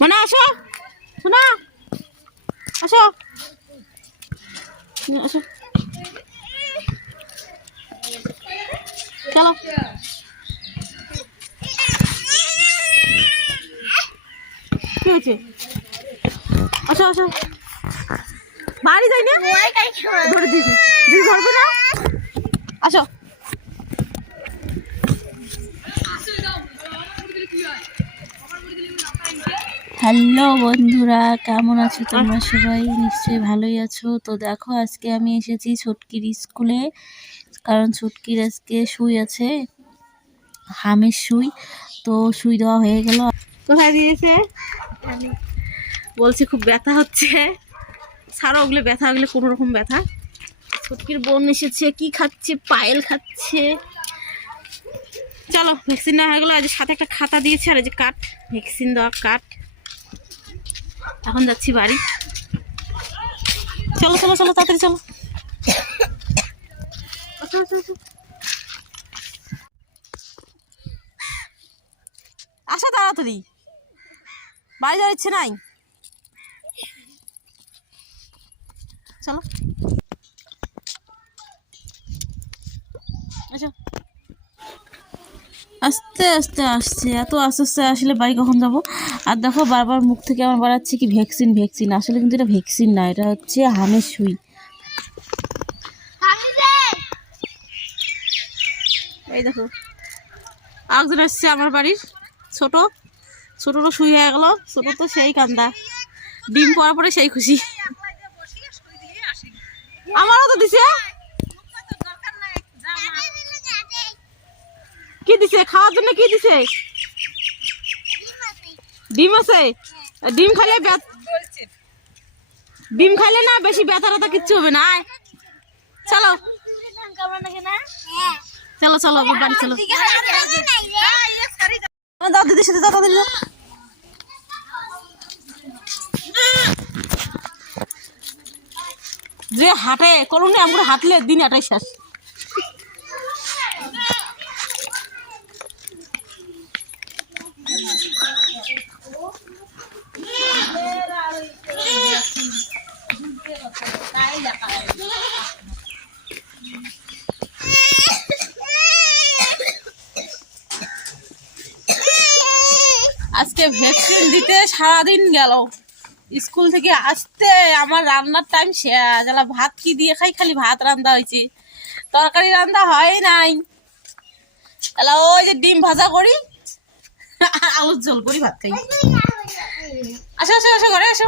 মানে আসো। শোনা আসো। আসো। চলো। কি হয়েছে? আসো আসো। বাড়ি যাই না ধরে দিয়েছি। দিদি ধরবে না? আসো। হ্যালো বন্ধুরা কেমন আছো তোমরা সবাই? নিশ্চয়ই ভালোই আছো। তো দেখো আজকে আমি এসেছি ছুটকির স্কুলে কারণ ছুটকির আজকে শুই আছে হামের শুই তো শুই দেওয়া হয়ে গেল। কোথায় দিয়েছে? বলছে খুব ব্যথা হচ্ছে। ছাড়ো ওগুলো ব্যথা ওগুলো কোনো রকম ব্যথা। ছুটকির বোন এসেছে কি খাচ্ছে? পায়েল খাচ্ছে। চলো ভ্যাকসিন নেওয়া হয়ে গেলো। আজ সাথে একটা খাতা দিয়েছে আর এই যে কাঠ ভ্যাকসিন দেওয়া কাঠ। এখন যাচ্ছি বাড়ি। চলো চলো চলো তাড়াতাড়ি চলো। আসো, তাড়াতাড়ি। বাড়ি যাওয়ার ইচ্ছে নাই। চলো। আস্তে আস্তে আসছে। এত আস্তে আস্তে আসলে বাড়ি কখন যাব? আর দেখো, বারবার মুখ থেকে আমার বাড়াচ্ছে কি ভ্যাকসিন ভ্যাকসিন। আসলে কিন্তু এটা ভ্যাকসিন না, এটা হচ্ছে হামের সুই। এই দেখো, আরেকজন আসছে আমার বাড়ির, ছোট। ছোটটা শুয়ে হয়ে গেল, ছোট তো সেই কান্দা। ডিম পড়ার পরে সেই খুশি। আমারও তো দিছে কি দিছে? খাওয়ার জন্য কি দিছে? ডিম আছে। ডিম খাইলে ডিম খাইলে না বেশি ব্যথা ট্যাথা কিচ্ছু হবে না। চলো। চলো চলো বাড়ি চলো। দাও সাথে দাও দিদি যে হাঁটে করুন আমরা হাঁটলে দিন এটাই শেষ। আজকে ভ্যাকসিন দিতে সারাদিন গেল। স্কুল থেকে আসতে আমার রান্নার টাইম শেষ। এলা ভাত কি দিয়ে খাই? খালি ভাত রান্না হয়েছে। তরকারি রান্না হয় নাই। এলা ওই যে ডিম ভাজা করি। আলুর ঝোল করি ভাত খাই। আসো আসো আসো ঘরে আসো।